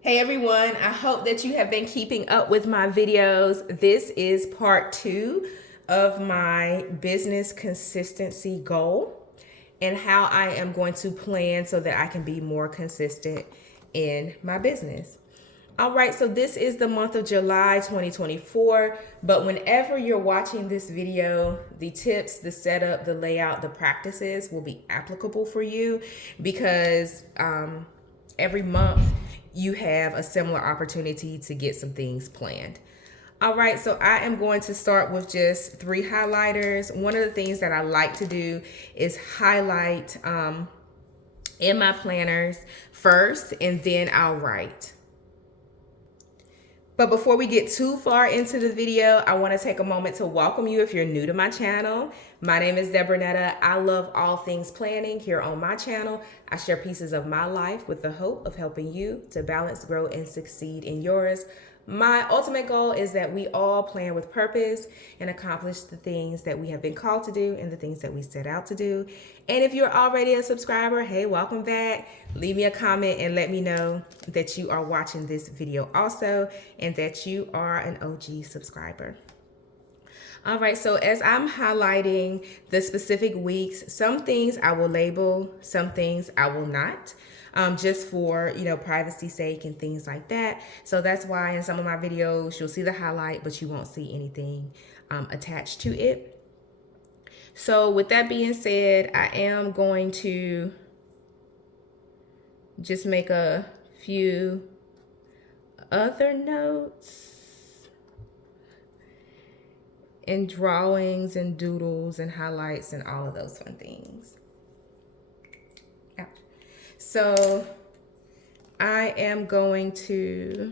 Hey everyone, I hope that you have been keeping up with my videos. This is part 2 of my business consistency goal and how I am going to plan so that I can be more consistent in my business. All right, so this is the month of July 2024, but whenever you're watching this video, the tips, the setup, the layout, the practices will be applicable for you because every month you have a similar opportunity to get some things planned. All right, so I am going to start with just 3 highlighters. One of the things that I like to do is highlight in my planners first, and then I'll write. But before we get too far into the video, I want to take a moment to welcome you if you're new to my channel. My name is Deborah Netta. I love all things planning. Here on my channel, I share pieces of my life with the hope of helping you to balance, grow, and succeed in yours. My ultimate goal is that we all plan with purpose and accomplish the things that we have been called to do and the things that we set out to do. And if you're already a subscriber, hey, welcome back. Leave me a comment and let me know that you are watching this video also and that you are an OG subscriber. All right, so as I'm highlighting the specific weeks, some things I will label, some things I will not. Just for privacy sake and things like that. So that's why in some of my videos you'll see the highlight, but you won't see anything attached to it. So with that being said, I am going to just make a few other notes and drawings and doodles and highlights and all of those fun things. Yeah. So I am going to,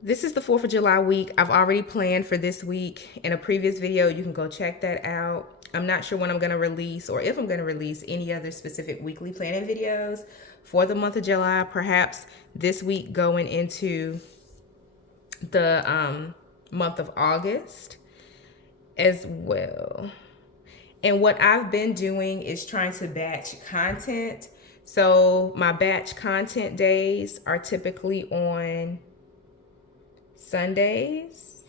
this is the 4th of July week. I've already planned for this week in a previous video. You can go check that out. I'm not sure when I'm going to release or if I'm going to release any other specific weekly planning videos for the month of July, perhaps this week going into the month of August as well. And what I've been doing is trying to batch content. So my batch content days are typically on Sundays.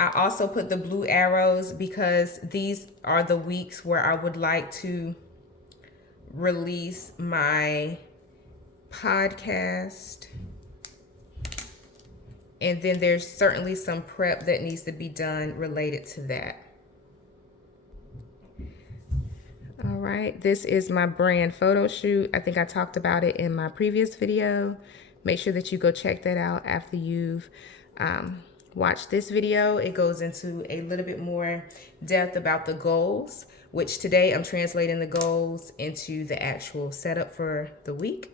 I also put the blue arrows because these are the weeks where I would like to release my podcast. And then there's certainly some prep that needs to be done related to that. All right, this is my brand photo shoot. I think I talked about it in my previous video. Make sure that you go check that out after you've watched this video. It goes into a little bit more depth about the goals, which today I'm translating the goals into the actual setup for the week.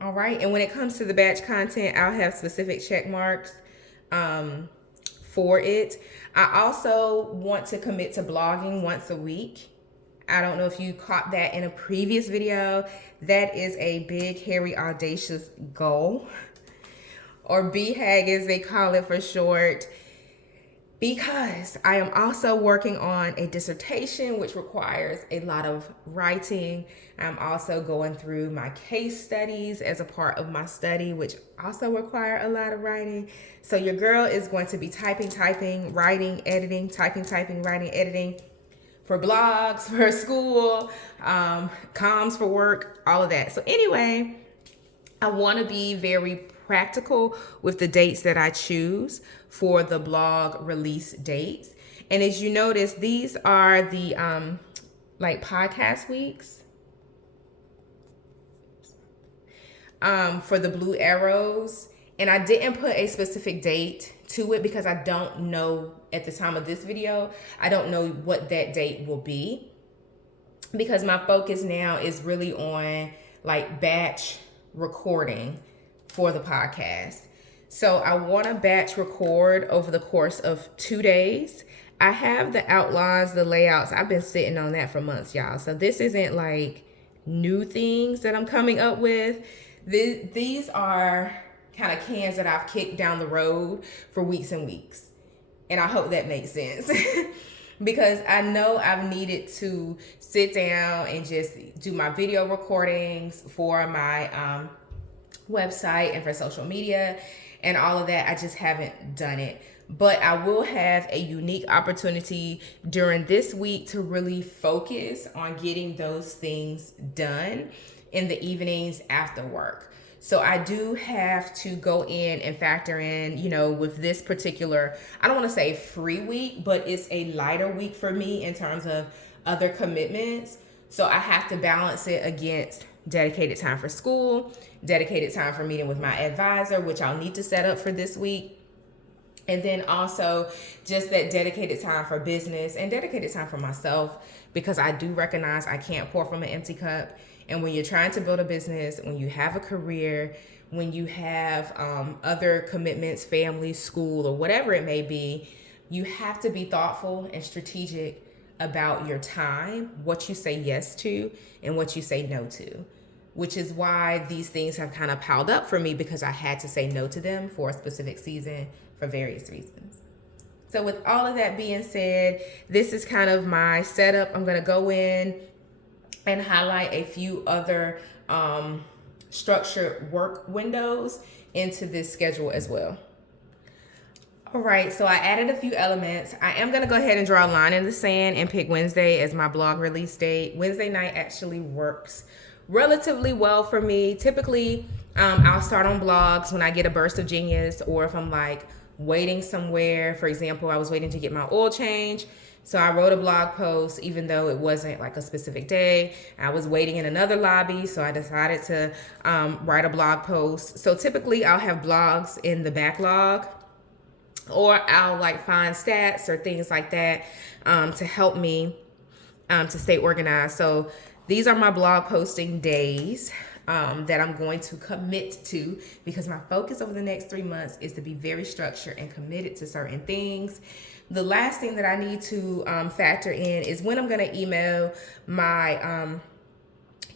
All right, and when it comes to the batch content, I'll have specific check marks for it. I also want to commit to blogging once a week. I don't know if you caught that in a previous video. That is a big, hairy, audacious goal, or BHAG as they call it for short, because I am also working on a dissertation which requires a lot of writing. I'm also going through my case studies as a part of my study, which also require a lot of writing. So your girl is going to be typing, writing, editing, typing, writing, editing for blogs, for school, comms for work, all of that. So anyway, I want to be very practical with the dates that I choose for the blog release dates. And as you notice, these are the like podcast weeks for the blue arrows. And I didn't put a specific date to it because I don't know at the time of this video, I don't know what that date will be, because my focus now is really on like batch recording for the podcast. So I want to batch record over the course of 2 days. I have the outlines, the layouts. I've been sitting on that for months, y'all. So this isn't like new things that I'm coming up with. These are kind of cans that I've kicked down the road for weeks and weeks. And I hope that makes sense. Because I know I've needed to sit down and just do my video recordings for my website and for social media and all of that. I just haven't done it. But I will have a unique opportunity during this week to really focus on getting those things done in the evenings after work. So I do have to go in and factor in, with this particular, I don't want to say free week, but it's a lighter week for me in terms of other commitments. So I have to balance it against dedicated time for school, dedicated time for meeting with my advisor, which I'll need to set up for this week. And then also just that dedicated time for business and dedicated time for myself, because I do recognize I can't pour from an empty cup. And when you're trying to build a business, when you have a career, when you have other commitments, family, school, or whatever it may be, you have to be thoughtful and strategic about your time, what you say yes to and what you say no to, which is why these things have kind of piled up for me, because I had to say no to them for a specific season for various reasons. So with all of that being said, this is kind of my setup. I'm going to go in and highlight a few other structured work windows into this schedule as well. All right, so I added a few elements. I am going to go ahead and draw a line in the sand and pick Wednesday as my blog release date. Wednesday night actually works relatively well for me. Typically, I'll start on blogs when I get a burst of genius, or if I'm like waiting somewhere. For example, I was waiting to get my oil change. So I wrote a blog post, even though it wasn't like a specific day. I was waiting in another lobby, so I decided to write a blog post. So typically I'll have blogs in the backlog, or I'll like find stats or things like that to help me to stay organized. So these are my blog posting days that I'm going to commit to, because my focus over the next 3 months is to be very structured and committed to certain things. The last thing that I need to factor in is when I'm going to email my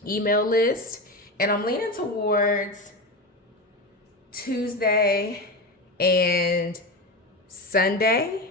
email list. And I'm leaning towards Tuesday and Sunday,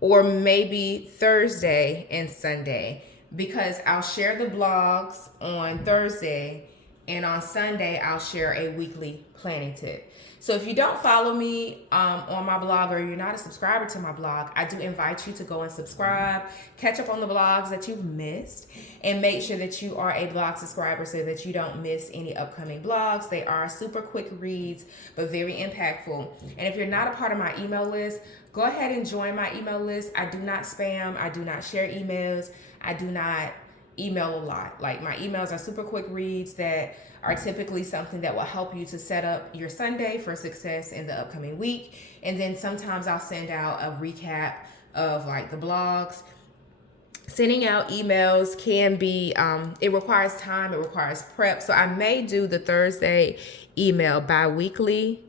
or maybe Thursday and Sunday, because I'll share the blogs on Thursday, and on Sunday I'll share a weekly planning tip. So if you don't follow me on my blog, or you're not a subscriber to my blog, I do invite you to go and subscribe, catch up on the blogs that you've missed, and make sure that you are a blog subscriber so that you don't miss any upcoming blogs. They are super quick reads, but very impactful. And if you're not a part of my email list, go ahead and join my email list. I do not spam. I do not share emails. I do not email a lot. Like, my emails are super quick reads that are typically something that will help you to set up your Sunday for success in the upcoming week. And then sometimes I'll send out a recap of like the blogs. Sending out emails can be, it requires time, it requires prep. So I may do the Thursday email bi-weekly.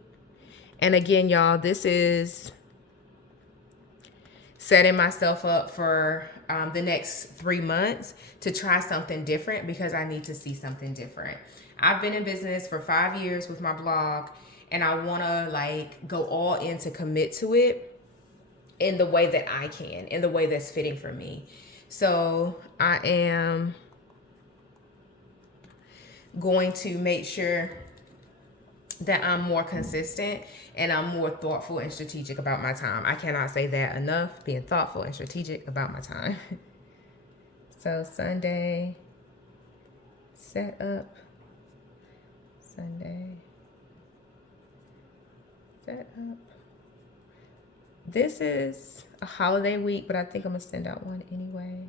And again, y'all, this is setting myself up for the next 3 months to try something different, because I need to see something different. I've been in business for 5 years with my blog, and I want to like go all in to commit to it in the way that I can, in the way that's fitting for me. So I am going to make sure that I'm more consistent and I'm more thoughtful and strategic about my time. I cannot say that enough, being thoughtful and strategic about my time. So Sunday, set up. Sunday, set up. This is a holiday week, but I think I'm gonna send out one anyway.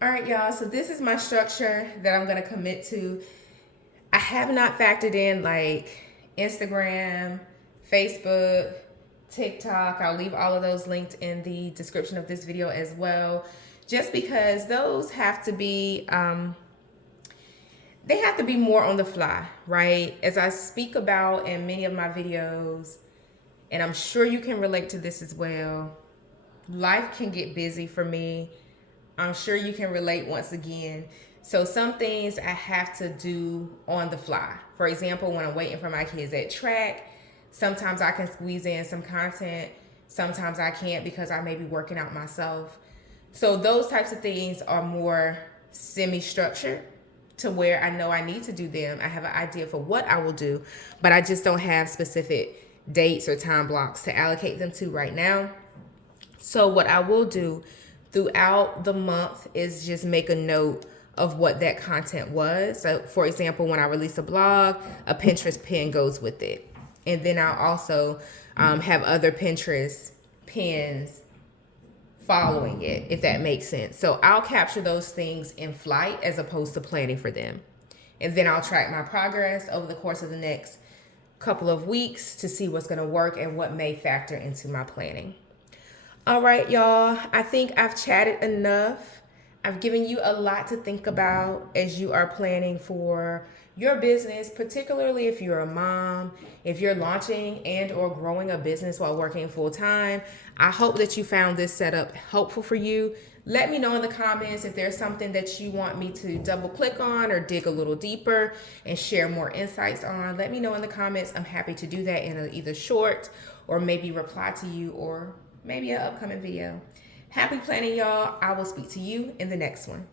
All right, y'all, so this is my structure that I'm gonna commit to. I have not factored in like Instagram, Facebook, TikTok. I'll leave all of those linked in the description of this video as well, just because those have to be they have to be more on the fly, right? As I speak about in many of my videos, and I'm sure you can relate to this as well, life can get busy for me. I'm sure you can relate once again. So some things I have to do on the fly. For example, when I'm waiting for my kids at track, sometimes I can squeeze in some content. Sometimes I can't because I may be working out myself. So those types of things are more semi-structured, to where I know I need to do them. I have an idea for what I will do, but I just don't have specific dates or time blocks to allocate them to right now. So what I will do throughout the month is just make a note of what that content was. So for example, when I release a blog, a Pinterest pin goes with it. And then I'll also have other Pinterest pins following it, if that makes sense. So I'll capture those things in flight as opposed to planning for them. And then I'll track my progress over the course of the next couple of weeks to see what's going to work and what may factor into my planning. All right, y'all, I think I've chatted enough. I've given you a lot to think about as you are planning for your business, particularly if you're a mom, if you're launching and or growing a business while working full time. I hope that you found this setup helpful for you. Let me know in the comments if there's something that you want me to double click on or dig a little deeper and share more insights on. Let me know in the comments. I'm happy to do that in a either short or maybe reply to you or maybe an upcoming video. Happy planning, y'all. I will speak to you in the next one.